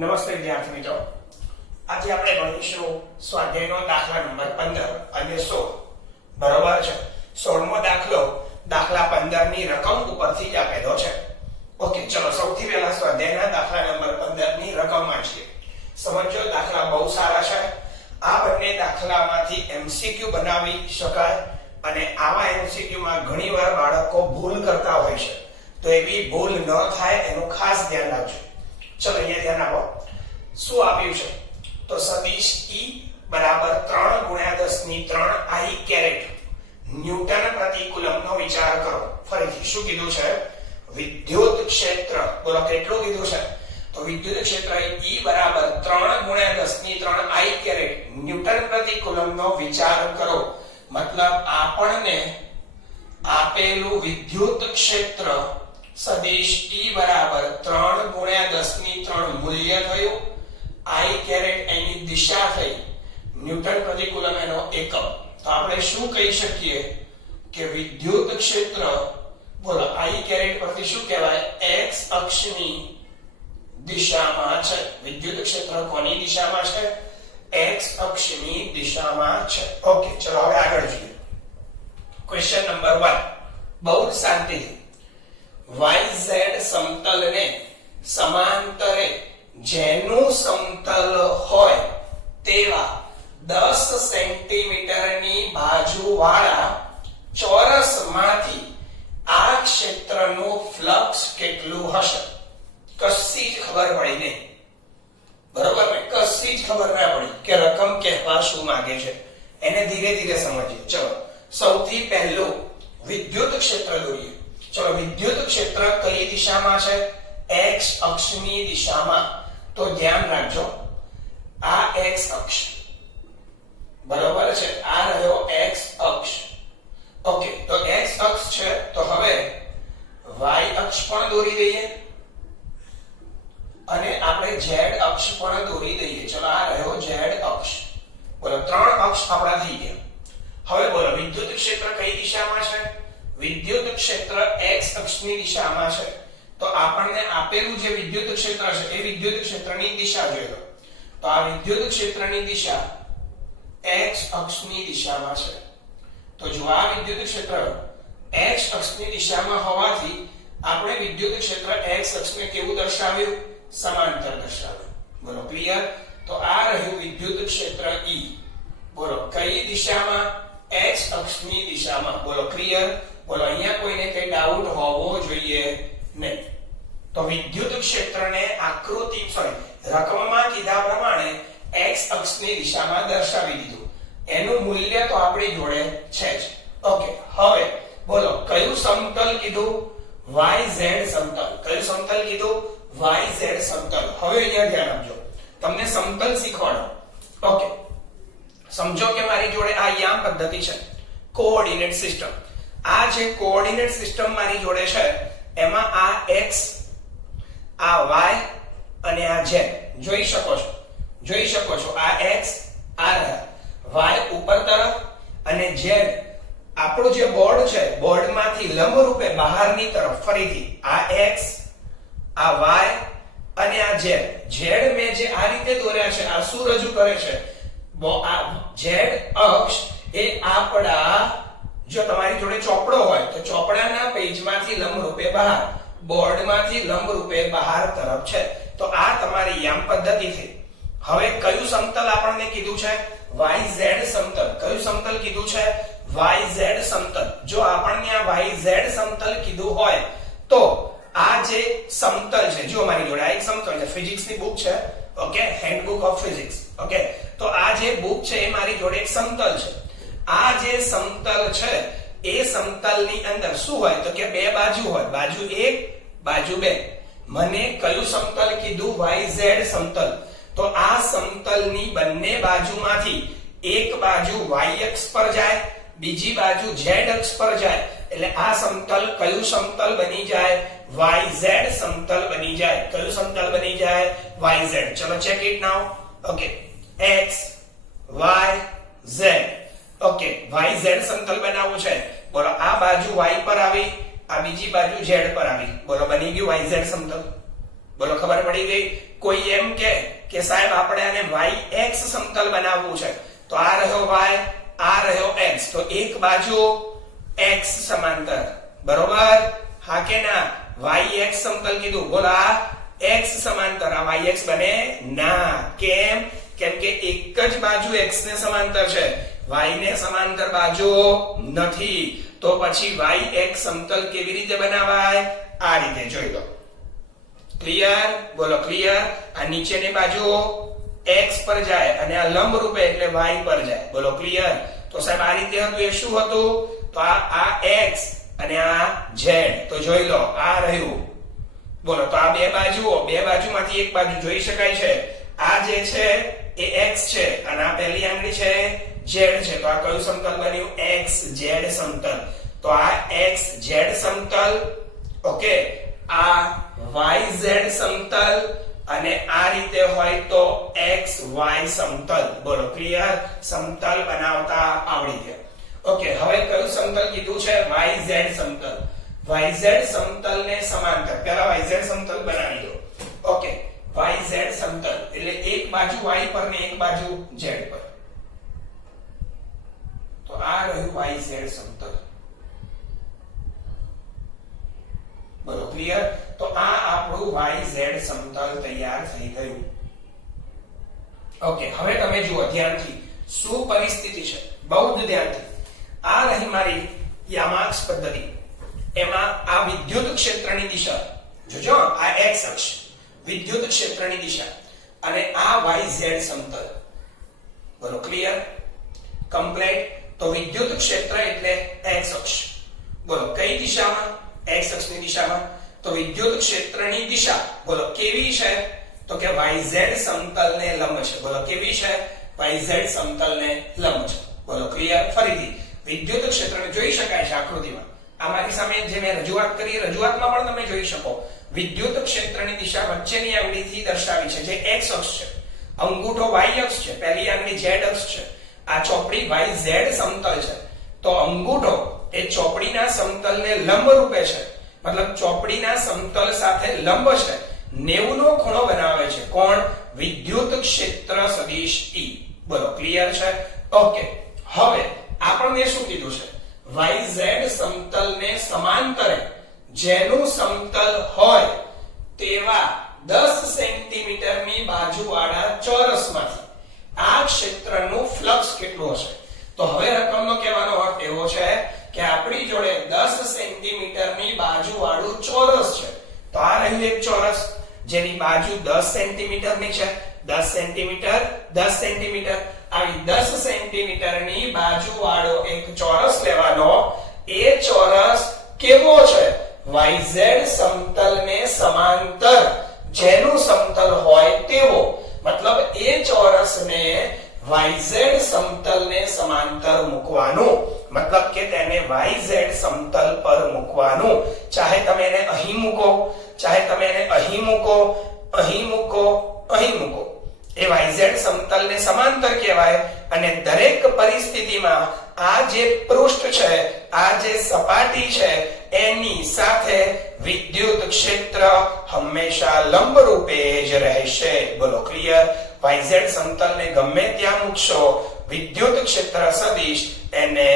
નમસ્તે વિદ્યાર્થી મિત્રો, આજે આપણે ભણીશું સ્વાધ્યાયનો દાખલા નંબર 15 અને 16. બરોબર છે. 16મો દાખલો દાખલા 15 ની રકમ ઉપરથી જ આપેલો છે. ઓકે, ચલો સૌથી પહેલા સ્વાધ્યાયના દાખલા નંબર 15 ની રકમ વાંચીએ. સમજો, દાખલા બહુ સારા છે. આ બંને દાખલામાંથી MCQ બનાવી શકાય અને આવા MCQ માં ઘણીવાર બાળકો ભૂલ કરતા હોય છે, તો એવી ભૂલ ન થાય એનું ખાસ ધ્યાન રાખજો. ચલો અહીંયા ધ્યાન આપો. શું આપ્યું છે? તો સદિશ E બરાબર 3 × 10⁻³ I કેરેટ ન્યૂટન પ્રતિ કુલમ્બનો વિચાર કરો. ફરીથી શું કીધું છે? વિદ્યુત ક્ષેત્ર. બોલો કેટલું કીધું છે? તો વિદ્યુત ક્ષેત્ર E બરાબર 3 × 10⁻³ I કેરેટ ન્યૂટન પ્રતિ કુલમ્બનો વિચાર કરો. મતલબ આપણને આપેલું વિદ્યુત ક્ષેત્ર સદિશ E બરાબર 3 × 10⁻³ મૂલ્ય થયું. I કેરેટ એની દિશા થઈ. ન્યૂટન પ્રતિ કુલમ્બ એનો એકમ. તો આપણે શું કહી શકીએ કે વિદ્યુત ક્ષેત્ર, બોલો I કેરેટ પરથી શું કહેવાય? x અક્ષની દિશામાં છે. વિદ્યુત ક્ષેત્ર કોની દિશામાં છે? x અક્ષની દિશામાં છે. ઓકે, ચલો હવે આગળ જોઈએ. Question number 1. બહુ શાંતિથી. YZ સમતલને સમાંતરે જેનું સમતલ હોય તેવા 10 સેન્ટીમીટરની બાજુવાળા ચોરસમાંથી આ ક્ષેત્રનું ફ્લક્સ કેટલું હશે? કશી જ ખબર પડી નહીં. બરોબર ને? કશી જ ખબર ના પડી કે રકમ કહેવા શું માંગે છે. એને ધીરે ધીરે સમજીએ. ચલો, સૌથી પહેલું વિદ્યુત ક્ષેત્ર દોરીએ. ચલો, વિદ્યુત ક્ષેત્ર કઈ દિશામાં છે? x અક્ષની દિશામાં. તો ધ્યાન રાખજો, આ x અક્ષ, બરોબર છે? આ રહ્યો x અક્ષ. ઓકે, તો x અક્ષ છે, તો હવે y અક્ષ પણ દોરી દઈએ અને આપણે z અક્ષ પણ દોરી દઈએ. ચલો, આ રહ્યો z અક્ષ. બોલો, 3 અક્ષ આપણા થઈ ગયા. હવે બોલો, વિદ્યુત ક્ષેત્ર કઈ દિશામાં છે? વિદ્યુત ક્ષેત્ર x અક્ષની દિશામાં છે. તો આપણને આપેલું જે વિદ્યુત ક્ષેત્ર છે એ વિદ્યુત ક્ષેત્રની દિશા જોઈએ. તો આ વિદ્યુત ક્ષેત્રની દિશા x અક્ષની દિશામાં છે. તો જો આ વિદ્યુત ક્ષેત્ર x અક્ષની દિશામાં હોવાથી આપણે વિદ્યુત ક્ષેત્ર x અક્ષને કેવું દર્શાવ્યું? સમાંતર દર્શાવ્યું. બોલો ક્લિયર? તો આ રહ્યું વિદ્યુત ક્ષેત્ર E. બોલો કઈ દિશામાં? x અક્ષની દિશામાં. બોલો ક્લિયર? બોલો અહીંયા કોઈને કઈ ડાઉટ હોવો જોઈએ નહીં. તો વિદ્યુત ક્ષેત્રને આકૃતિ રકમમાં કીધા પ્રમાણે x અક્ષની દિશામાં દર્શાવી દીધું. એનું મૂલ્ય તો આપણી જોડે છે જ. ઓકે, હવે બોલો કયું સમતલ કીધું? YZ સમતલ. કયું સમતલ કીધું? YZ સમતલ. હવે અહીંયા ધ્યાન આપજો, તમને સમતલ શીખવાડો. ઓકે, સમજો કે મારી જોડે આ યામ પદ્ધતિ છે, કોઓર્ડિનેટ સિસ્ટમ. આ જે કોઓર્ડિનેટ સિસ્ટમ મારી જોડે છે એમાં આ x, આ y અને આ z જોઈ શકો છો. આ x, આ y ઉપર તરફ અને z આપણું જે બોર્ડ છે બોર્ડમાંથી લંબ રૂપે બહારની તરફ. ફરીથી આ x, આ y અને આ z. z મેં જે આ રીતે દોર્યા છે, આ શું રજૂ કરે છે? આ z અક્ષ એ આપણા, જો તમારી જોડે ચોપડો હોય તો ચોપડાના પેજમાંથી લંબ રૂપે બહાર, બોર્ડમાંથી લંબ રૂપે બહાર તરફ છે. તો આ તમારી યામ પદ્ધતિ થઈ. હવે કયું સમતલ આપણને કીધું છે? YZ સમતલ. કયું સમતલ કીધું છે? YZ સમતલ. જો આપણને આ YZ સમતલ કીધું હોય તો આ જે સમતલ છે, જો મારી જોડે આ એક સમતલ છે, ફિઝિક્સની બુક છે, okay, handbook of physics. Okay, તો આ જે બુક છે એ મારી જોડે એક સમતલ છે. આ જે સમતલ છે એ સમતલની અંદર શું હોય? તો કે બે બાજુ હોય, બાજુ 1, બાજુ 2. મને કયું સમતલ કીધું? YZ સમતલ. તો આ સમતલની બંને બાજુમાંથી એક બાજુ y અક્ષ પર જાય, બીજી બાજુ z અક્ષ પર જાય. એટલે આ સમતલ કયું સમતલ બની જાય? YZ સમતલ બની જાય. કયું સમતલ બની જાય? YZ. ચલો check it now. Okay, x, y, z. Okay, YZ સમતલ બનાવવું છે. બોલો આ બાજુ y પર આવી, આ બીજી બાજુ z પર આવી. બોલો બની ગયું YZ સમતલ. બોલો ખબર પડી ગઈ? કોઈ એમ કે સાહેબ આપણે આને yx સમતલ બનાવવું છે, તો આ રહ્યો y, આ રહ્યો x, તો એક બાજુ x સમાંતર, બરોબર? હા કે ના? yx સમતલ કીધું, બોલો આ x સમાંતર, આ yx બને ના. કેમ? કેમ કે એક જ બાજુ x ને સમાંતર છે, y ને સમાંતર બાજુ નથી. તો પછી yx સમતલ કેવી રીતે બનાવાય? આ રીતે જોઈ લો. ક્લિયર? બોલો ક્લિયર? આ નીચેની બાજુ x પર જાય અને આ લંબ રૂપે એટલે y પર જાય. બોલો ક્લિયર? તો સાહેબ આ રીતે હતું, એ શું હતું? તો આ x અને આ z. તો જોઈ લો, આ રહ્યું. બોલો, તો આ બે બાજુમાંથી એક બાજુ જોઈ શકાય છે. આ જે છે એ x છે અને આ પહેલી આંગળી છે z છે. તો આ કયું સમતલ બન્યું? xz સમતલ. તો આ xz સમતલ, ઓકે, આ yz સમતલ, અને આ રીતે હોય તો xy સમતલ. બોલો ક્લિયર? સમતલ બનાવતા આવડી ગયા. ઓકે, હવે કયું સમતલ કીધું છે? yz સમતલ. yz સમતલને સમાંતર, પહેલા yz સમતલ બનાવી દો. ઓકે, yz સમતલ એટલે એક બાજુ y પર ને એક બાજુ z પર. તો આ રહ્યું yz સમતલ. બોલો ક્લિયર? તો આ આપણું yz સમતલ તૈયાર થઈ ગયું. ઓકે, હવે તમે જુઓ ધ્યાનથી, શું પરિસ્થિતિ છે, બહુ જ ધ્યાનથી. આ રહી મારી યામાક્ષ પદ્ધતિ. એમાં આ વિદ્યુત ક્ષેત્રની દિશા જોજો, આ x અક્ષ વિદ્યુત ક્ષેત્રની દિશા અને આ yz સમતલ. બોલો ક્લિયર? કમ્પ્લીટ. તો વિદ્યુત ક્ષેત્ર એટલે x અક્ષ. બોલો કઈ દિશામાં? x અક્ષની દિશામાં. તો વિદ્યુત ક્ષેત્રની દિશા બોલો કેવી છે? તો કે yz સમતલને લંબ છે. બોલો કેવી છે? yz સમતલને લંબ છે. બોલો ક્લિયર? ફરીથી વિદ્યુત ક્ષેત્રને જોઈ શકાય છે આકૃતિમાં. આ મારી સામે જે મેં રજૂઆત કરી, રજૂઆતમાં પણ તમે જોઈ શકો. વિદ્યુત ક્ષેત્રની દિશા વચ્ચેની આંગળીથી દર્શાવી છે, જે x અક્ષ છે. અંગૂઠો y અક્ષ છે, પહેલી આંગળી z અક્ષ છે. આ ચોપડી yz સમતલ છે. તો અંગૂઠો એ ચોપડીના સમતલને લંબ રૂપે છે, મતલબ ચોપડીના સમતલ સાથે લંબ છે. 90 નો ખૂણો બનાવે છે. કોણ? વિદ્યુત ક્ષેત્ર સદિશ E. બોલો ક્લિયર છે? ઓકે, હવે આપણને શું કીધું છે? yz સમતલને સમાંતરે જેનું સમતલ હોય તેવા 10 સેન્ટીમીટરની બાજુવાળા ચોરસમાંથી આ ક્ષેત્રનું ફ્લક્સ કેટલું હશે? તો હવે રકમનો કહેવાનો અર્થ એવો છે કે આપણી જોડે 10 સેન્ટીમીટરની બાજુવાળું ચોરસ છે. તો આ રહ્યું એક ચોરસ જેની બાજુ 10 સેન્ટીમીટરની છે. 10 સેન્ટીમીટર 10 સેન્ટીમીટર, આવી 10 સેન્ટીમીટરની બાજુવાળો એક ચોરસ લેવાનો. એ ચોરસ કેવો છે? yz સમતલને સમાંતર જેનું સમતલ હોય તેવો. મતલબ એ ચોરસને yz સમતલને સમાંતર મૂકવાનું, મતલબ કે તેને yz સમતલ પર મૂકવાનું. ચાહે તમે એને અહીં મૂકો, ચાહે તમે એને અહીં મૂકો, અહીં મૂકો, અહીં મૂકો, એ yz સમતલને સમાંતર કહેવાય. અને દરેક પરિસ્થિતિમાં આ જે પૃષ્ઠ છે, આ જે સપાટી છે, એની સાથે વિદ્યુત ક્ષેત્ર હંમેશા લંબ રૂપે જ રહેશે. બોલો ક્લિયર? yz સમતલને ગમે ત્યાં મૂકશો, વિદ્યુત ક્ષેત્ર સદિશ એને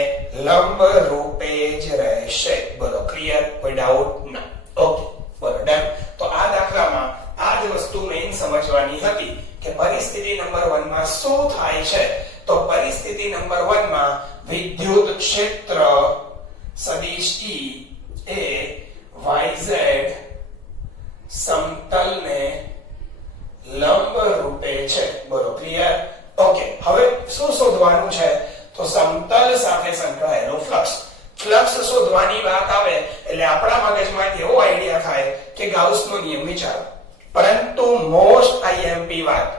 લંબ રૂપે જ રહેશે. બોલો ક્લિયર? કોઈ ડાઉટ ના? ઓકે, બોલો ડન. તો આ દાખલામાં આ જ વસ્તુ મેઈન સમજવાની હતી કે પરિસ્થિતિ નંબર 1 માં શું થાય છે. તો પરિસ્થિતિ નંબર 1 માં વિદ્યુત ક્ષેત્ર સદિશ E એ yz સમતલને લંબ રૂપે છે. બોલો ક્લિયર? ઓકે, હવે શું શોધવાનું છે? તો સમતલ સાથે સંકળાયેલો ફ્લક્સ. ફ્લક્સ શોધવાની વાત આવે એટલે આપણા મગજમાં એવો આઈડિયા થાય કે ગાઉસનો નિયમ વિચારો. પરંતુ મોસ્ટ IMP વાત,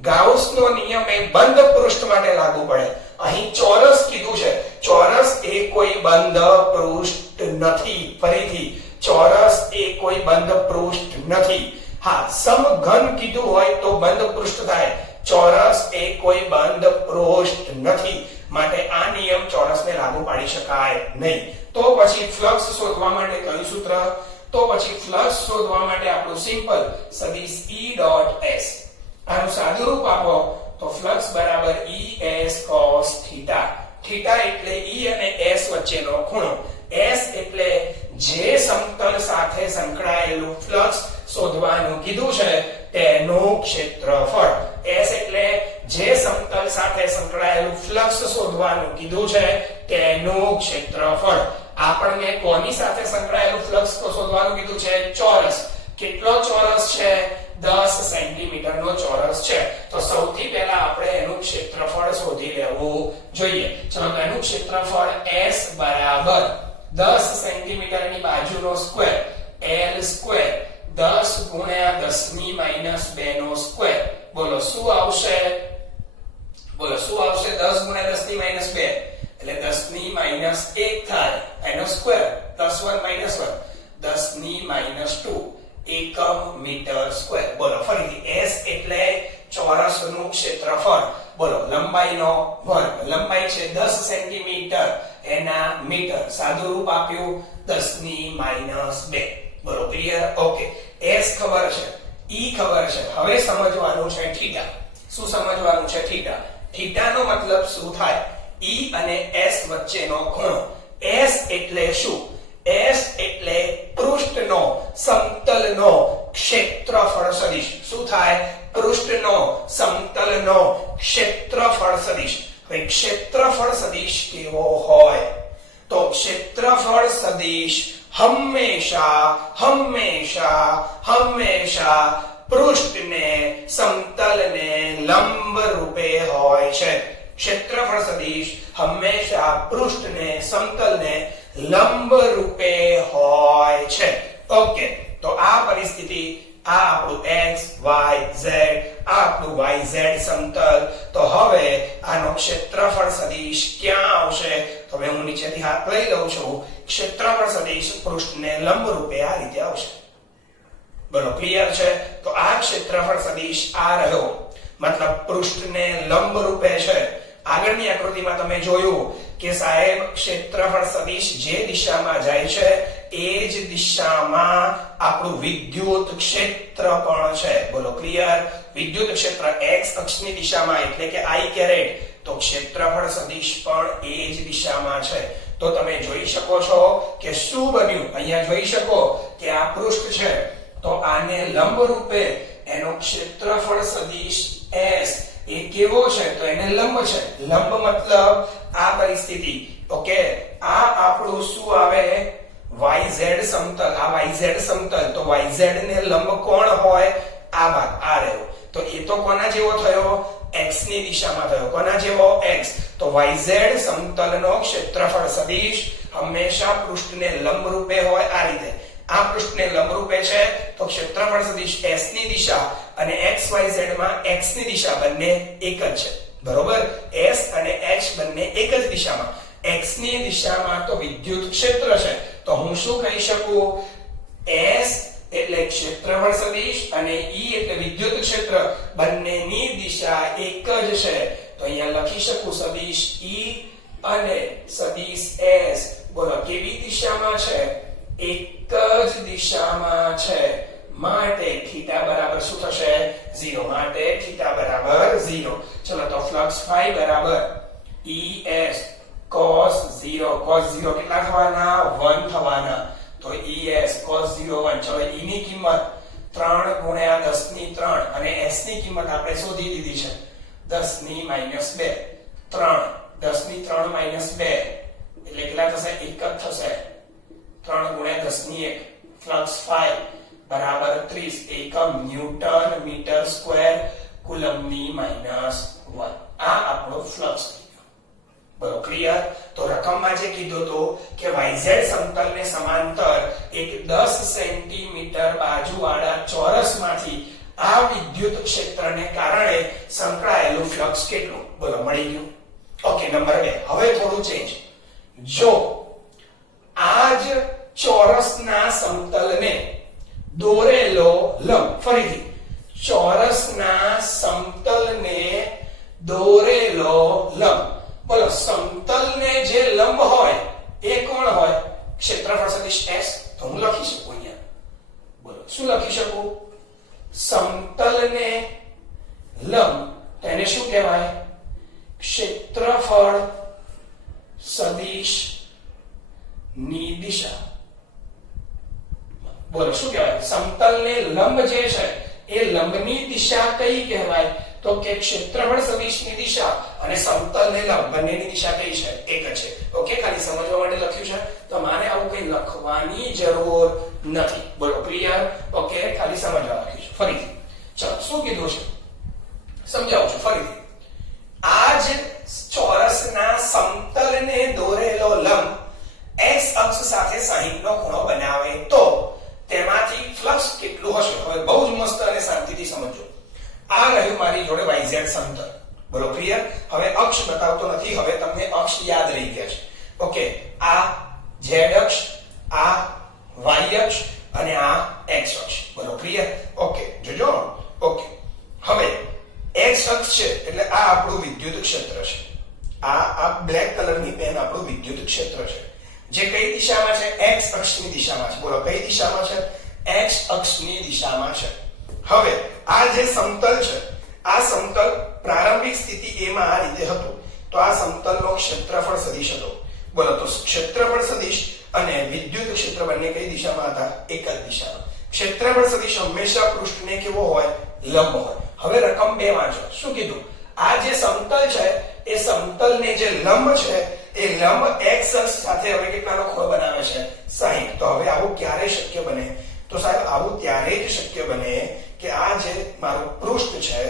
ગાઉસનો નિયમ એ બંધ પૃષ્ઠ માટે લાગુ પડે. અહીં ચોરસ કીધું છે, ચોરસ એ કોઈ બંધ પૃષ્ઠ નથી. ફરીથી, ચોરસ એ કોઈ બંધ પૃષ્ઠ નથી. હા, સમઘન કીધું હોય તો બંધ પૃષ્ઠ થાય. ચોરસ એ કોઈ બંધ પૃષ્ઠ નથી, માટે આ નિયમ ચોરસને લાગુ પાડી શકાય નહીં. તો પછી ફ્લક્સ શોધવા માટે કયું સૂત્ર? તો પછી ફ્લક્સ શોધવા માટે આપણું સિમ્પલ સદિશ E ડોટ S. આનું સાદું રૂપ આપો તો ફ્લક્સ બરાબર ES cos થીટા. થીટા એટલે E અને S વચ્ચેનો ખૂણો. S એટલે જે સમતલ સાથે સંકળાયેલું ફ્લક્સ શોધવાનું કીધું છે તેનું ક્ષેત્રફળ. S એટલે જે સમતલ સાથે સંકળાયેલું ફ્લક્સ શોધવાનું કીધું છે તેનું ક્ષેત્રફળ. આપણને કોની સાથે સંકળાયેલું ફ્લક્સ શોધવાનું કીધું છે? ચોરસ. કેટલો ચોરસ છે? 10 સેન્ટીમીટર નો ચોરસ છે. તો સૌથી પહેલા આપણે એનું ક્ષેત્રફળ શોધી લેવું જોઈએ. ચલો તો એનું ક્ષેત્રફળ S બરાબર 10 સેન્ટીમીટર ની બાજુનો સ્ક્વેર L સ્ક્વેર 10 ગુણ્યા 10 ની -2 નો સ્ક્વેર. બોલો શું આવશે? 10 ગુણ્યા 10 ની -2 એટલે 10 ની -1 થાય એનો સ્ક્વેર. 10 1 -1 10 ની -2 એકમ મીટર સ્ક્વેર. બોલો ફરીથી S એટલે ચોરસનું ક્ષેત્રફળ. બોલો લંબાઈનો વર્ગ. લંબાઈ છે 10 સેન્ટીમીટર એના મીટર. સાદું રૂપ આપ્યું 10 ની -2. બોલો ક્લિયર? ઓકે. S ખબર છે, E ખબર છે. હવે સમજવાનું છે થીટા. શું સમજવાનું છે? થીટા. થીટાનો મતલબ શું થાય? E અને S વચ્ચેનો ખૂણો. S એટલે શું? S એટલે પૃષ્ઠનો સમતલનો ક્ષેત્રફળ સદિશ. શું થાય? પૃષ્ઠનો સમતલનો ક્ષેત્રફળ સદિશ. હવે ક્ષેત્રફળ સદિશ કેવો હોય? તો ક્ષેત્રફળ સદિશ હંમેશા પૃષ્ઠને સમતલને લંબ રૂપે હોય છે. ક્ષેત્રફળ સદિશ હંમેશા પૃષ્ઠને સમતલને લંબ રૂપે હોય છે. ઓકે. તો આ પરિસ્થિતિ, આ આપણું x y z, આ આપણું yz સમતલ. તો હવે આનો ક્ષેત્રફળ સદિશ ક્યાં આવશે? તો હવે હું નીચેથી હાથ લઈ લઉં છું. ક્ષેત્રફળ સદિશ પૃષ્ઠને લંબ રૂપે આ રીતે આવશે. બોલો ક્લિયર છે? તો આ ક્ષેત્રફળ સદિશ આ રહ્યો, મતલબ પૃષ્ઠને લંબ રૂપે છે. આગળની આકૃતિમાં તમે જોયું કે સાહેબ ક્ષેત્રફળ સદિશ જે દિશામાં જાય છે એ જ દિશામાં આપણું વિદ્યુત ક્ષેત્ર પણ છે. બોલો ક્લિયર? વિદ્યુત ક્ષેત્ર x અક્ષની દિશામાં એટલે કે I કેરેટ, તો ક્ષેત્રફળ સદિશ પણ એ જ દિશામાં છે. તો તમે જોઈ શકો છો કે શું બન્યું. અહીંયા જોઈ શકો કે આ પૃષ્ઠ છે, તો આને લંબ રૂપે એનો ક્ષેત્રફળ સદિશ S એ કેવો છે? તો એને લંબ છે. લંબ મતલબ આ પરિસ્થિતિ. ઓકે. આ આપણું શું આવે? YZ સમતલ. આ YZ સમતલ. તો YZ ને લંબ કોણ હોય? આ ભાગ આ રહ્યો. તો એ તો કોના જેવો થયો? x ની દિશામાં થયો. કોના જેવો? x. તો YZ સમતલનો ક્ષેત્રફળ સદિશ હંમેશા પૃષ્ઠને લંબ રૂપે હોય આ રીતે. આ પૃષ્ઠને લંબ રૂપે છે, તો ક્ષેત્રફળ સદિશ S ની દિશા અને XYZ માં x ની દિશા બંને એક જ છે. બરોબર? S અને x બંને એક જ દિશામાં. x ની દિશામાં તો વિદ્યુત ક્ષેત્ર છે, તો હું શું કહી શકું? S એટલે ક્ષેત્રફળ સદિશ અને E એટલે વિદ્યુત ક્ષેત્ર, બંનેની દિશા એક જ છે. તો અહીંયા લખી શકું સદિશ E અને સદિશ S. બોલો કેવી દિશામાં છે? એક જ દિશામાં છે. માટે θ બરાબર શું થશે? 0. માટે θ બરાબર 0. ચલો તો ફ્લક્સ phi બરાબર ES cos 0. cos 0 કેટલા થવાના? 1 થવાના. તો ES cos 0 1. ચલો E ની કિંમત 3 ગુણ્યા 10 ની 3 અને S ની કિંમત આપણે શોધી દીધી છે 10 ની -2. 3 10 ની 3 -2 એટલે કેટલા થશે? 1 જ થશે. 3 ગુણ્યા 10 ની 1. ફ્લક્સ phi બરાબર 30 એકમ ન્યૂટન મીટર સ્ક્વેર કુલમ્બની -1. આ આપણો ફ્લક્સ. બરો ક્લિયર? તો રકમમાં જે કીધું તો કે YZ સમતલને સમાંતર એક 10 સેન્ટીમીટર બાજુવાળા ચોરસમાંથી આ વિદ્યુત ક્ષેત્રને કારણે સંકળાયેલું ફ્લક્સ કેટલું? બોલો મળી ગયું. ઓકે. નંબર 2. હવે થોડું ચેન્જ. જો આજ ચોરસના સમતલને દોરેલો લંબ, ફરીથી ચોરસના સમતલને દોરેલો લંબ. બોલો સમતલને જે લંબ હોય એ કોણ હોય? ક્ષેત્રફળ સદિશ S. તો હું લખી શકું અહીંયા શું લખી શકું? સમતલને લંબ તેને શું કહેવાય? ક્ષેત્રફળ સદિશ ની દિશા. બોલો શું કહેવાય? સમતલને લંબ જે છે એ લંબની દિશા કઈ કહેવાય? તો કે ક્ષેત્રફળ સદિશની દિશા અને સમતલને લંબ બંનેની દિશા કઈ છે? એક જ છે. ઓકે, ખાલી સમજવા માટે લખ્યું છે, તો મારે આવું કઈ લખવાની જરૂર નથી. બોલો ક્લિયર? ઓકે, ખાલી સમજવા લખ્યું છે. ફરીથી ચલો શું કીધું છે સમજાવું છું ફરીથી. આ જ ચોરસના સમતલને દોરેલો લંબ x અક્ષ સાથે 60 નો ખૂણો બનાવે તો તેમાંથી ફ્લક્સ કેટલું હશે? હવે બહુ જ મસ્ત અને શાંતિથી સમજો. આ રહ્યું મારી જોડે yz સમતલ. બોલો ક્લિયર? હવે અક્ષ બતાવતો નથી, હવે તમને અક્ષ યાદ રહી ગયા છે. ઓકે, આ z અક્ષ, આ y અક્ષ અને આ x અક્ષ. બોલો ક્લિયર? ઓકે, જોજો. ઓકે, હવે x અક્ષ છે એટલે આ આપણું વિદ્યુત ક્ષેત્ર છે. આ બ્લેક કલરની પેન આપણું વિદ્યુત ક્ષેત્ર છે, જે કઈ દિશામાં છે? x અક્ષની દિશામાં છે. બોલો કઈ દિશામાં છે? x અક્ષની દિશામાં છે. હવે આ જે સમતલ છે, આ સમતલ પ્રારંભિક સ્થિતિ a માં આ રીતે હતું, તો આ સમતલનો ક્ષેત્રફળ સદિશ હતો. બોલો, તો ક્ષેત્રફળ સદિશ અને વિદ્યુત ક્ષેત્ર બંને કઈ દિશામાં હતા? એક જ દિશામાં. ક્ષેત્રફળ સદિશ હંમેશા પૃષ્ઠને કેવો હોય? લંબ હોય. હવે રકમ 2 વાંચો. શું કીધું? આ જે સમતલ છે એ સમતલને જે લંબ છે એ લંબ x અક્ષ સાથે હવે કેટલાનો ખૂણો બનાવે છે? 60. તો હવે આવું ક્યારે શક્ય બને? તો સાહેબ આવું ત્યારે જ શક્ય બને કે આ જે મારું પૃષ્ઠ છે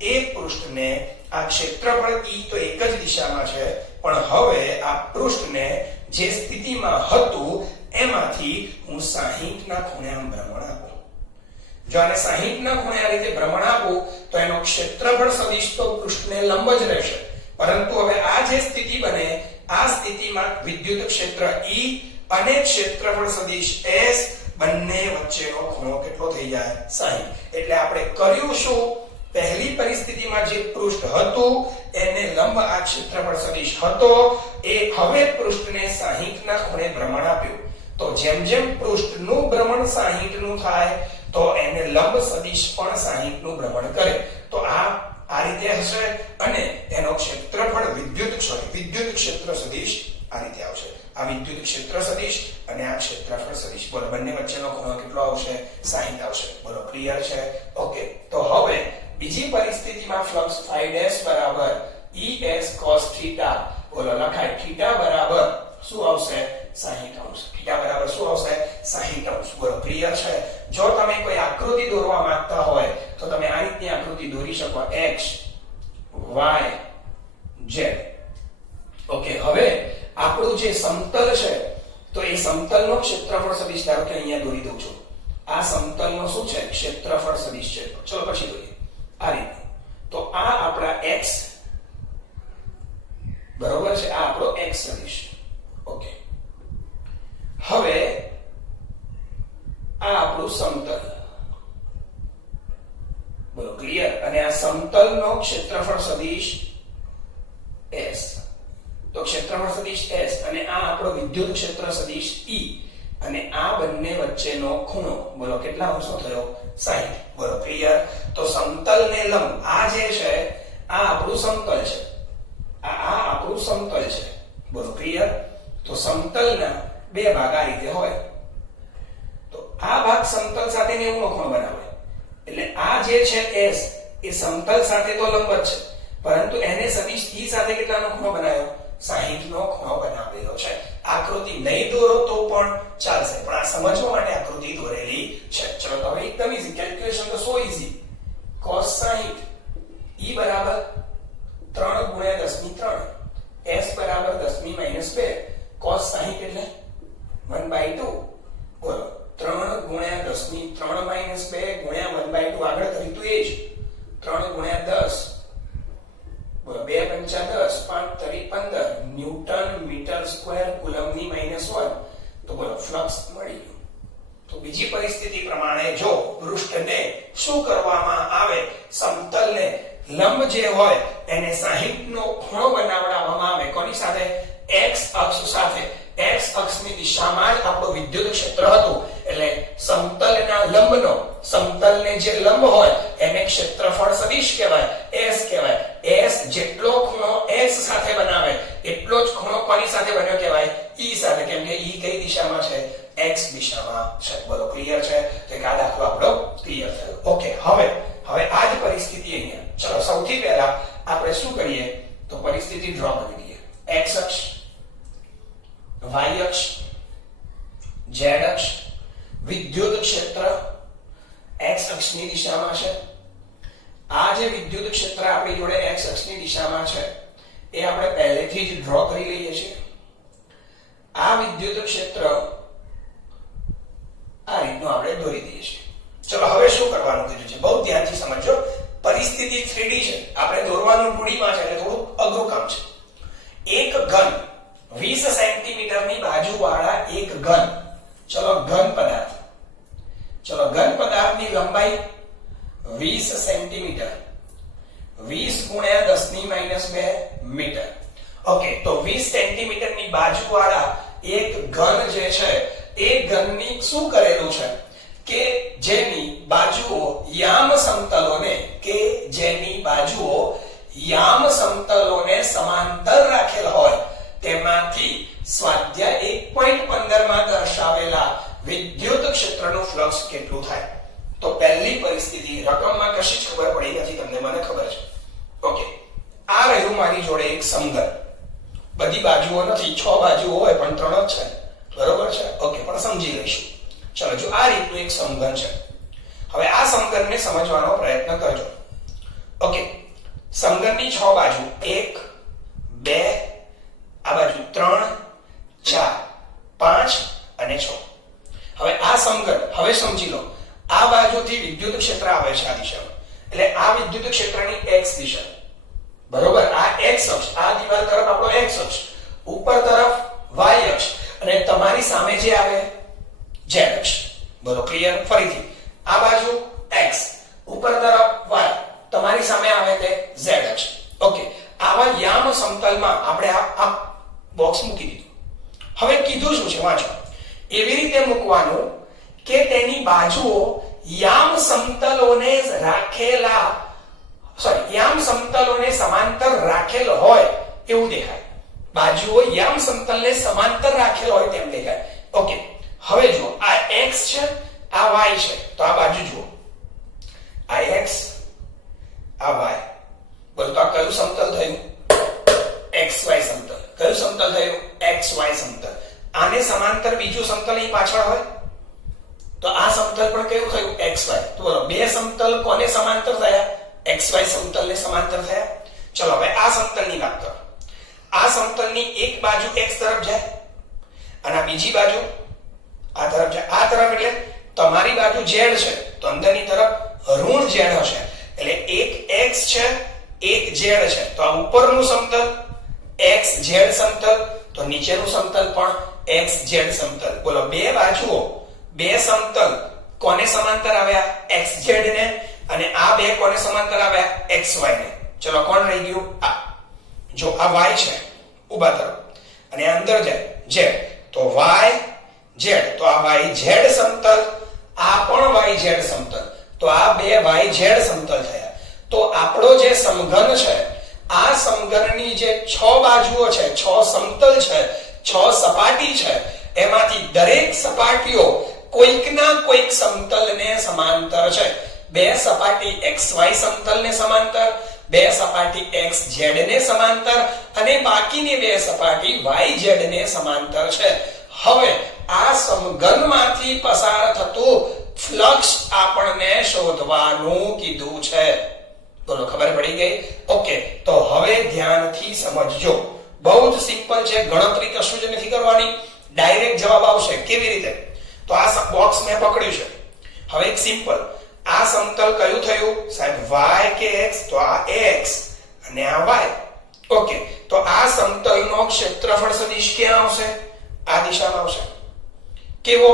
એ પૃષ્ઠને આ ક્ષેત્રફળ E તો એક જ દિશામાં છે, પણ હવે આ પૃષ્ઠને જે સ્થિતિમાં હતું એમાંથી હું 60 ના ખૂણે આમ ભ્રમણ આપું. જો આને 60 ના ખૂણે આ રીતે ભ્રમણ આપું તો એનો ક્ષેત્રફળ સદિશ તો પૃષ્ઠને લંબ જ રહેશે, પરંતુ હવે આ જે સ્થિતિ બને આ સ્થિતિમાં વિદ્યુત ક્ષેત્ર E અને ક્ષેત્રફળ સદિશ S બંને વચ્ચેનો ખૂણો કેટલો થઈ જાય? 60. એટલે આપણે કર્યું શું? પહેલી પરિસ્થિતિમાં જે પૃષ્ઠ હતું એને લંબ આ ક્ષેત્રફળ સદિશ હતો, એ હવે પૃષ્ઠને 60 ના ખૂણે ભ્રમણ આપ્યું. તો જેમ જેમ પૃષ્ઠનું ભ્રમણ 60 નું થાય તો એને લંબ સદિશ પણ 60 નું ભ્રમણ કરે. તો આ રીતે હશે અને એનો ક્ષેત્રફળ વિદ્યુત ક્ષેત્ર સદિશ આ રીતે આવશે. આ વિદ્યુત ક્ષેત્ર સદિશ અને આ ક્ષેત્રફળ સદિશ. બોલો બંને વચ્ચેનો ખૂણો કેટલો આવશે? 60 આવશે. બોલો ક્લિયર છે? ઓકે, તો હવે બીજી પરિસ્થિતિમાં ફ્લક્સ ϕ' બરાબર Es cos θ. બોલો લખાય θ બરાબર શું આવશે? 60 અંશ. θ બરાબર શું આવશે? 60 અંશ. બોલો ક્લિયર છે? જો તમે કોઈ આકૃતિ દોરવા માંગતા હોય તો તમે આ રીતની આકૃતિ દોરી શકો, x y z. ઓકે, હવે આપણું જે સમતલ છે તો એ સમતલનો ક્ષેત્રફળ સદિશ ધારો કે અહીંયા દોરી દઉં છું. આ સમતલનો શું છે? ક્ષેત્રફળ સદિશ છે. ચલો પછી દોરીએ આ રીતે. તો આ આપણા x બરોબર છે, આ આપણો x સદિશ. ઓકે, હવે આ આપણું સમતલ. બોલો ક્લિયર? અને આ સમતલનો ક્ષેત્રફળ સદિશ S. તો ક્ષેત્રફળ સદિશ S અને આ આપણો વિદ્યુત ક્ષેત્ર સદિશ E અને આ બંને વચ્ચેનો ખૂણો બોલો કેટલા અંશનો થયો? 60. બોલો ક્લિયર? તો સમતલને લંબ આ જે છે આ આપણું સમતલ છે, આ આપણું સમતલ છે. બોલો ક્લિયર? તો સમતલના બે ભાગ આ રીતે હોય. તો આ ભાગ સમતલ સાથે 90 નો ખૂણો બનાવે, એટલે આ જે છે S એ સમતલ સાથે તો લંબ જ છે, પરંતુ એને સદિશ E સાથે કેટલાનો ખૂણો બનાવ્યો? 60 નો ખૂણો બનાવેલો છે. આકૃતિ નહીં દોરો તો પણ ચાલશે, પણ આ સમજવા માટે આકૃતિ દોરેલી છે. ચલો તો હવે એકદમ ઈઝી કેલ્ક્યુલેશન, તો સો ઈઝી. cos 60 E બરાબર 3 × 10⁻³ S બરાબર 10⁻². cos 60 એટલે 1/2. બોલો 3 × 10⁻³ × 1/2 આગળ કરી તું એ જ 3 × 10. બોલો 2 × 5 = 10, 5 × 15 ન્યૂટન મીટર સ્ક્વેર કુલમની -1. તો બોલો ફ્લક્સ મળી ગયું. તો બીજી પરિસ્થિતિ પ્રમાણે જો પૃષ્ઠને શું કરવામાં આવે, સમતલને લંબ જે હોય એને 60 નો ખૂણો બનાવવામાં આવે. કોની સાથે? x અક્ષ સાથે. x અક્ષની દિશામાં જ આપણું વિદ્યુત ક્ષેત્ર હતું, એટલે સમતલના લંબનો, સમતલને જે લંબ હોય એને ક્ષેત્રફળ સદિશ કહેવાય, S કહેવાય. S જેટલો ખૂણો S સાથે બનાવે એટલો જ ખૂણો કોની સાથે બન્યો કહેવાય? E સાથે, કેમ કે E કઈ દિશામાં છે? X દિશામાં છે. બોલો ક્લિયર છે? તો આ દાખલો આપણો ક્લિયર થયો. ઓકે, હવે આ જ પરિસ્થિતિ અહીંયા. ચલો સૌથી પહેલા આપણે શું કરીએ તો પરિસ્થિતિ ડ્રો કરી દઈએ. X અક્ષ, Y અક્ષ, Z અક્ષ, વિદ્યુત ક્ષેત્ર X અક્ષની દિશામાં છે. આ જે વિદ્યુત ક્ષેત્ર આપણી જોડે X અક્ષની દિશામાં છે એ આપણે પહેલેથી જ ડ્રો કરી લઈએ છીએ. આ વિદ્યુત ક્ષેત્ર આ રીતનું આપણે દોરી દઈએ છીએ. ચલો હવે શું કરવાનું કીધું છે બહુ ધ્યાનથી સમજો. પરિસ્થિતિ 3D છે, આપણે દોરવાનું 2D માં છે એટલે થોડું અઘરું કામ છે. એક ઘન 20 સેન્ટીમીટરની બાજુવાળા એક ઘન, ચલો ઘન પદાર્થ, ચલો ઘન પદાર્થની લંબાઈ 20 સેન્ટીમીટર, 20 ગુણ્યા 10 ની -2 મીટર. ઓકે, તો 20 સેન્ટીમીટરની બાજુવાળા એક ઘન જે છે એ ઘનની શું કરેલું છે કે જેની બાજુઓ યામ સમતલોને સમાંતર રાખેલ હોય તેમાંથી સ્વાધ્યાય 1.15 માં દર્શાવેલા વિદ્યુત ક્ષેત્રનું ફ્લક્સ કેટલું થાય? તો પહેલી પરિસ્થિતિ રકમમાં કશી જ ખબર પડી નથી તમને, મને ખબર છે. ઓકે, આ રહ્યું મારી જોડે એક સમઘન. બધી બાજુઓ નથી, 6 બાજુઓ હોય પણ 3 જ છે, બરોબર છે? ઓકે, પણ સમજી લઈશું. ચલો, જો આ રીતનું એક સમઘન છે. હવે આ સમઘનને સમજવાનો પ્રયત્ન કરજો. ઓકે, સમઘનની 6 બાજુ 1 2, આ બાજુ 3 4 5 અને 6. હવે આ સમઘન, હવે સમજી લો, આ બાજુથી વિદ્યુત ક્ષેત્ર આવે છે આ દિશામાં, એટલે આ વિદ્યુત ક્ષેત્રની x દિશા, બરોબર? આ x અક્ષ, આ દિવાલ તરફ આપણો x અક્ષ, ઉપર તરફ y અક્ષ, અને તમારી સામે જે આવે z અક્ષ. બોલો ક્લિયર? ફરીથી આ બાજુ x, ઉપર તરફ y, તમારી સામે આવે તે z અક્ષ. ઓકે, આવા યામ સમતલમાં આપણે આ બોક્સ મૂકી દીધું. હવે કીધું શું છે વાંચો. એવી રીતે મૂકવાનું કે તેની બાજુઓ યામ સમતલોને સમાંતર રાખેલ હોય એવું દેખાય. બાજુઓ યામ સમતલને સમાંતર રાખેલ હોય તેમ દેખાય. ઓકે, હવે જુઓ, આ x છે, આ y છે, તો આ બાજુ જુઓ, આ x, આ y. બોલો તો આ કયું સમતલ થયું? xy સમતલ. કયું સમતલ થયું? xy સમતલ. આને સમાંતર બીજું સમતલ અહીં પાછળ હોય તો આ સમતલ પણ કેવું થયું? xy. તો બોલો બે સમતલ કોને સમાંતર થયા? xy સમતલને સમાંતર થયા. ચલો હવે આ સમતલની વાત કરો. આ સમતલની એક બાજુ x તરફ જાય અને આ બીજી બાજુ આ તરફ જાય. આ તરફ એટલે તમારી બાજુ z છે તો અંદરની તરફ ઋણ z હશે, એટલે એક x છે એક z છે, તો આ ઉપરનું સમતલ xz સમતલ, તો નીચેનું સમતલ પણ xz સમતલ. બોલો બે બાજુઓ, બે સમતલ કોને સમાંતર આવ્યા? xz ને, અને આ બે કોને સમાંતર આવ્યા? xy ને. ચલો કોણ રહી ગયું? આ. જો આ y છે ઊભા તરફ અને અંદર જાય z, તો yz, તો આ yz સમતલ, આ પણ yz સમતલ, તો આ બે yz સમતલ થયા. તો આપણો જે સમઘન છે, આ સમઘનની જે 6 બાજુઓ છે, 6 સમતલ છે, 6 સપાટી છે, એમાંથી દરેક સપાટીઓ કોઈકના કોઈક સમતલને સમાંતર છે. બે સપાટી xy સમતલને સમાંતર, બે સપાટી xz ને સમાંતર, અને બાકીની બે સપાટી yz ને સમાંતર છે. હવે આ સમઘનમાંથી પસાર થતું ફ્લક્સ આપણને શોધવાનું કીધું છે. બોલો ખબર પડી ગઈ? ઓકે, તો હવે ધ્યાનથી સમજજો. બહુ જ સિમ્પલ છે, ગણતરી કશું જ નથી કરવાની, ડાયરેક્ટ જવાબ આવશે. કેવી રીતે? તો આ બોક્સ મેં પકડ્યું છે. હવે એક સિમ્પલ, આ સમતલ કયું થયું સાહેબ? y કે x? તો આ x અને આ y. ઓકે, તો આ સમતલનો ક્ષેત્રફળ સદિશ ક્યાં આવશે? આ દિશામાં આવશે. કેવો?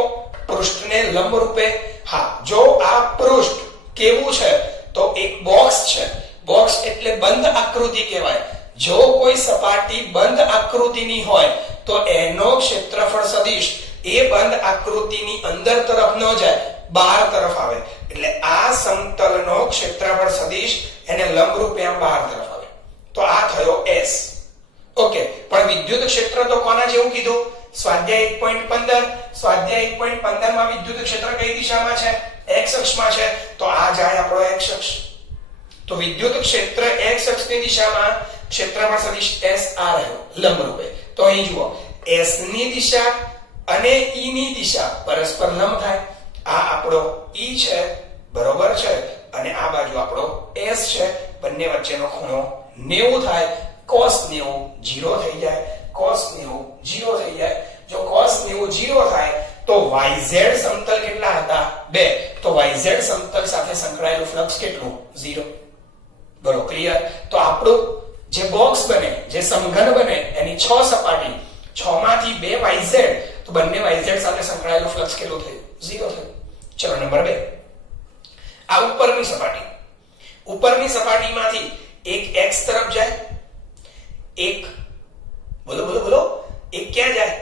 પૃષ્ઠને લંબ રૂપે. હા, જો આ પૃષ્ઠ કેવું છે તો એક બોક્સ છે. બોક્સ એટલે બંધ આકૃતિ કહેવાય. જો કોઈ સપાટી બંધ આકૃતિની હોય તો એનો ક્ષેત્રફળ સદિશ એ બંધ આકૃતિની અંદર તરફ ન જાય, બહાર તરફ આવે. એટલે આ સમતલનો ક્ષેત્રફળ સદિશ એને લંબરૂપે આમ બહાર તરફ આવે. તો આ થયો S. ઓકે, પણ વિદ્યુત ક્ષેત્ર તો કોના જેવું કીધું? સ્વાધ્યાય 1.15. સ્વાધ્યાય 1.15 માં વિદ્યુત ક્ષેત્ર કઈ દિશામાં છે? x અક્ષમાં છે. તો આ જાય આપણો x અક્ષ. તો વિદ્યુત ક્ષેત્ર x અક્ષની દિશામાં ક્ષેત્રફળ સદિશ S આ રહ્યો લંબરૂપે. તો અહીં જુઓ, S ની દિશા અને E ની દિશા પરસ્પર લંબ થાય. આ આપણો E છે, બરોબર છે, અને આ બાજુ આપણો S છે. બંને વચ્ચેનો ખૂણો 90 થાય. cos 90 0 થઈ જાય. cos 90 0 થઈ જાય. જો cos 90 0 થાય તો YZ સમતલ કેટલા હતા? 2. તો YZ સમતલ સાથે સંકળાયેલું ફ્લક્સ કેટલું? 0. બરો ક્લિયર? તો આપણું જે બોક્સ બને, જે સમઘન બને, એની 6 સપાટી, 6 માંથી 2 YZ, તો બંને YZ સાથે સંકળાયેલું ફ્લક્સ કેટલું થયું? 0 થયું. ચલો નંબર 2. આ ઉપરની સપાટી. ઉપરની સપાટીમાંથી એક x તરફ જાય, એક બોલો બોલો બોલો એક ક્યાં જાય?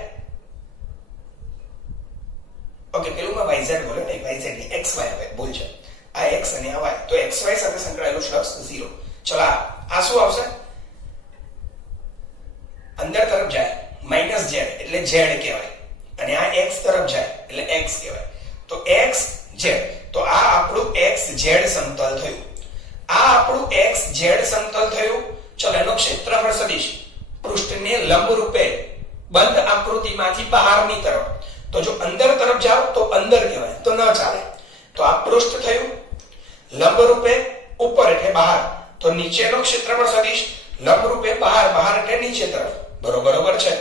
ઓકે, પેલુંમાં YZ બોલે ને, YZ ની XY આવે, ભૂલ છે. આ x અને આ y, તો XY સાથે સંકળાયેલું ફ્લક્સ 0. ચલો આ શું આવશે? અંદર તરફ જાય -z એટલે z કહેવાય, અને આ x તરફ જાય એટલે x કહેવાય. તો x z, તો આ આપણું xz સમતલ થયું. આ આપણું xz સમતલ થયું. ચલો એનો ક્ષેત્રફળ સદિશ પૃષ્ઠને લંબ રૂપે બંધ આકૃતિમાંથી બહારની તરફ. તો જો અંદર તરફ જાવ તો અંદર કહેવાય, તો ન ચાલે. તો આ પૃષ્ઠ થયું. લંબ રૂપે ઉપર એટલે બહાર, તો નીચેનો ક્ષેત્રફળ સદિશ લંબ રૂપે બહાર, બહાર એટલે નીચે તરફ. બરોબર છે.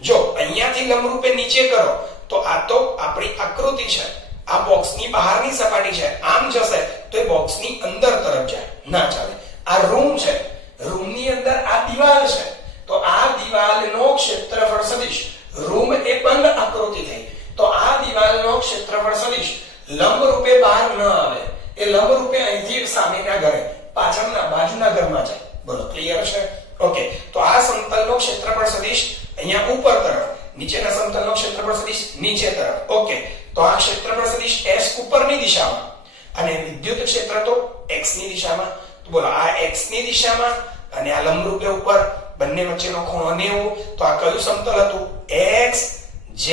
જો અહીંયાથી લંબ રૂપે નીચે કરો તો આ તો આપણી આકૃતિ છે, આ બોક્સની બહારની સપાટી છે. આમ જશે તો એ બોક્સની અંદર તરફ જાય, ના ચાલે. આ રૂમ છે, રૂમની અંદર આ દિવાલ છે, તો આ દિવાલનો ક્ષેત્રફળ સદિશ, રૂમ એ બંધ આકૃતિ થઈ, તો આ દિવાલનો ક્ષેત્રફળ સદિશ લંબ રૂપે બહાર ન આવે, એ લંબ રૂપે અહીંથી સામેના ઘરે, પાછળના બાજુના ઘરમાં જાય. બોલો ક્લિયર છે? ઓકે, તો આ સમતલનો ક્ષેત્રફળ સદિશ અહીંયા ઉપર તરફ, નીચેના સમતલનો ક્ષેત્રફળ સદિશ નીચે તરફ. ઓકે, તો આ ક્ષેત્રફળ સદિશ S ઉપરની દિશામાં અને વિદ્યુત ક્ષેત્ર તો x ની દિશામાં. તો બોલો આ x ની દિશામાં અને આ લંબરૂપે ઉપર, બંને વચ્ચેનો ખૂણો 90. તો આ કયું સમતલ હતું? xz.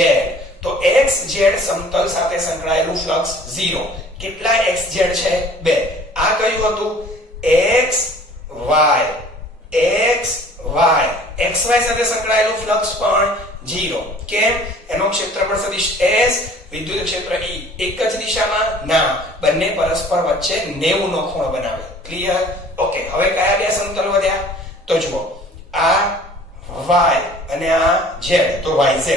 તો xz સમતલ સાથે સંકળાયેલું ફ્લક્સ 0. કેટલા xz છે? 2. આ કયું હતું? xy. xy સાથે સંકળાયેલું ફ્લક્સ પણ 0. કેમ? એનો ક્ષેત્રફળ સદિશ S, વિદ્યુત ક્ષેત્ર E એક જ દિશામાં? ના, બંને પરસ્પર વચ્ચે 90 નો ખૂણો બનાવે. ક્લિયર? ઓકે, હવે કયા બે સમતલ વધ્યા? તો જુઓ, આ y અને આ z, તો yz.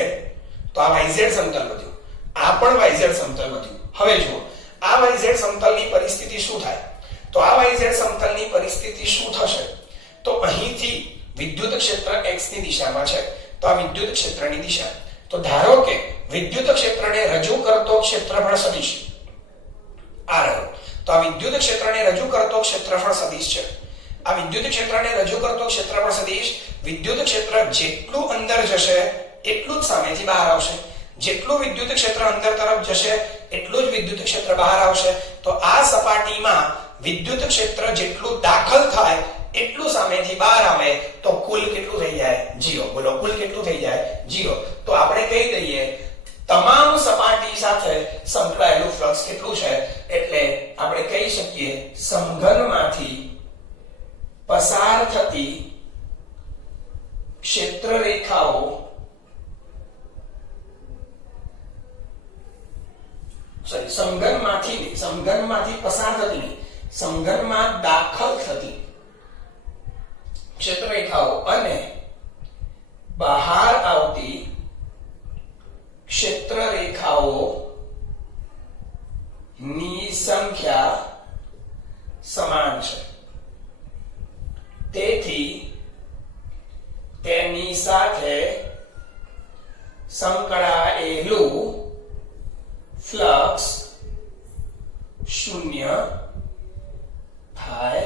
તો આ yz સમતલ વધ્યું, આ પણ yz સમતલ વધ્યું. હવે જુઓ, આ yz સમતલની પરિસ્થિતિ શું થાય? તો આ yz સમતલની પરિસ્થિતિ શું થશે? તો અહીંથી વિદ્યુત ક્ષેત્ર x ની દિશામાં છે, તો આ વિદ્યુત ક્ષેત્રની દિશા. તો ધારો કે વિદ્યુત ક્ષેત્રને રજૂ કરતો ક્ષેત્રફળ સદિશ આ રહ્યો. તો આ વિદ્યુત ક્ષેત્રને રજૂ કરતો ક્ષેત્રફળ સદિશ છે. આ વિદ્યુત ક્ષેત્રને રજૂ કરતો ક્ષેત્રફળ સદિશ, વિદ્યુત ક્ષેત્ર જેટલું અંદર જશે એટલું જ સામેથી બહાર આવશે. જેટલું વિદ્યુત ક્ષેત્ર અંદર તરફ જશે એટલું જ વિદ્યુત ક્ષેત્ર બહાર આવશે. તો આ સપાટીમાં વિદ્યુત ક્ષેત્ર જેટલું દાખલ થાય એટલું સામેથી બહાર આવે, તો કુલ કેટલું થઈ જાય? 0. બોલો કુલ કેટલું થઈ જાય? 0. તો આપણે કહી દઈએ તમામ સપાટી સાથે સંકળાયેલું ફ્લક્સ કેટલું છે? એટલે આપણે કહી શકીએ સમઘનમાંથી પસાર થતી ક્ષેત્ર રેખાઓ સમઘનમાંથી પસાર થતી, સમઘનમાં દાખલ થતી ક્ષેત્ર રેખાઓ અને બહાર આવતી ક્ષેત્ર રેખાઓ ની સંખ્યા સમાન છે. તેથી તેની સાથે સંકળાયેલું ફ્લક્સ શૂન્ય થાય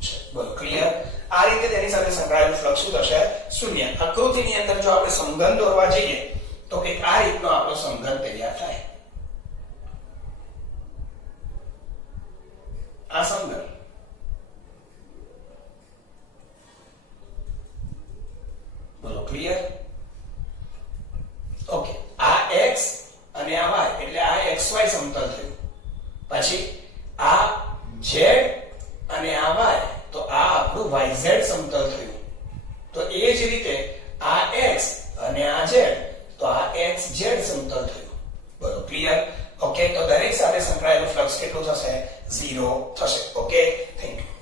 છે. બોલો ક્લિયર? આ રીતે તેની સાથે સંકળાયેલું ફ્લક્સ શું થશે? શૂન્ય. આકૃતિની અંદર જો આપણે સમઘન દોરવા જઈએ તો તો કે આ રીતનો આપણો સમઘન તૈયાર થાય. આ સમઘન બોલો ક્લિયર? ઓકે, આ x અને આ y એટલે આ xy સમતલ થયું. પછી આ z અને આ y તો આ આપણું yz સમતલ થયું. તો એ જ રીતે આ x અને આ z તો આ xz સમતલ થયું. બોલો ક્લિયર? ઓકે, તો દરેક સાથે સંકળાયેલું ફ્લક્સ કેટલું થશે? 0 થશે. Okay, thank you.